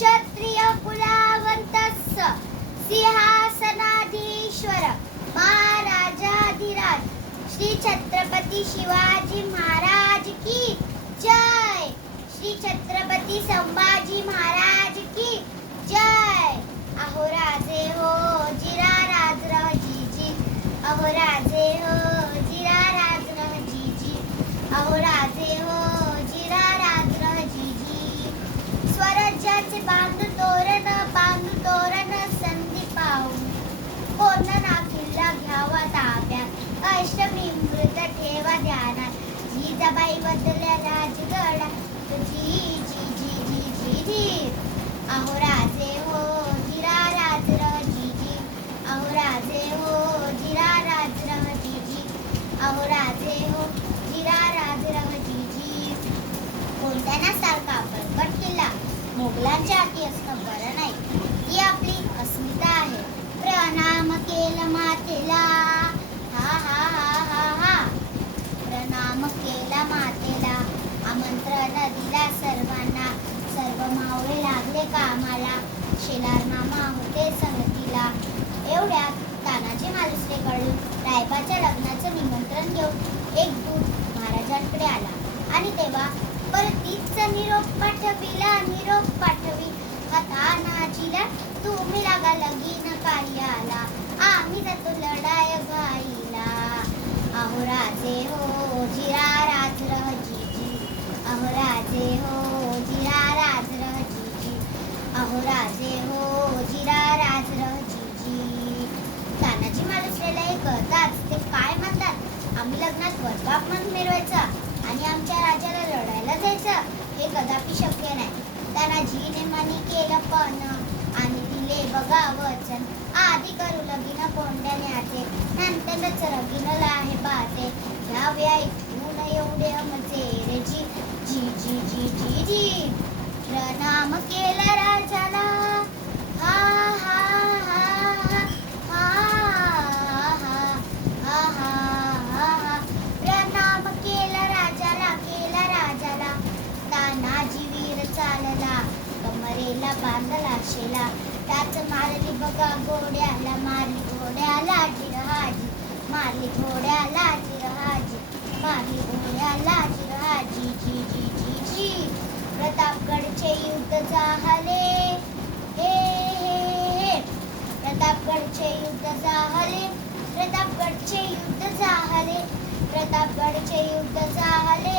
क्षत्रिय कुलावंतस्य सिंहासनाधीश्वर महाराजाधिराज श्री छत्रपती शिवाजी महाराज की जय। श्री छत्रपती संभाजी महाराज की जय। अहो राजे हो जिरा राजजी, अहो राजे हो जिरा राजजी, अहो राजे हो जिरा राजजी। स्वराज्याचे बांधू तोरण संधी पाहून कोणा किल्ला घ्यावा ताब्यात, अष्टमी मृत ठेवा ध्यानात, जिजाबाई बदल्या राजगडा जी जी जी जी जी जी। अहो राजे हो जिरा राजजी, अहो राजे हो जिरा राजजी, अहो राजे हो जिरा राजजी। कोणत्या सारखा बळकट किल्ला मोगलांच्या हाती असणं बरं नाही, ही आपली अस्मिता आहे। प्रणाम केलं मातेला, हा हा हा हा हा, प्रणाम केला मातेला, आमंत्रण दिला सर्वांना, सर्व मावळे लागले कामाला, शेलार मामा होते संगतीला। एवढ्यात तानाजी मालुसरेकडून रायबाच्या लग्नाचं निमंत्रण घेऊन एक दूत महाराजांकडे आला आणि तेव्हा परतीचा निरोप पाठविला, निरोप पाठवी तानाजीला, तुम्ही लागा लगीन कार्याला, आम्ही जातो लढाय घाईला। अहो राजे हो जिरा राजजी, अहो राजे हो जिरा राजजी, अहो राजे हो जिरा राजजी। तानाजी मालुसरेला हे कळताच ते काय म्हणतात, आम्ही लग्नात वरबाप मन मिरवायचा आणि आमच्या राजाला लढायला जायचं, हे कदापि शक्य नाही। तानाजीने मनी केलं पण आणि दिले बघा वचन, आधी करू लगीन कोंड्याने आते, नंतरच लगीन आहे बाते, घ्यावे ऐकून एवढे मजे रे जी जी जी जी जी जी। प्रणाम केला राजाला, हा हा हा हा हा हा हा हा हा, प्रणाम केला राजाला, केला राजाला, तानाजी वीर चालला, कमरेला बांधला शेला, त्याच मारली बघा घोड्याला, मारली घोड्याला जिरहाजी, मारली घोड्याला जिरहाजी, मारली घोड्याला जिरहाजी जी जी जी जी। प्रतापगडचे युद्ध झाले, हे हे हे, प्रतापगडचे युद्ध झाले, प्रतापगडचे युद्ध झाले, प्रतापगडचे युद्ध झाले,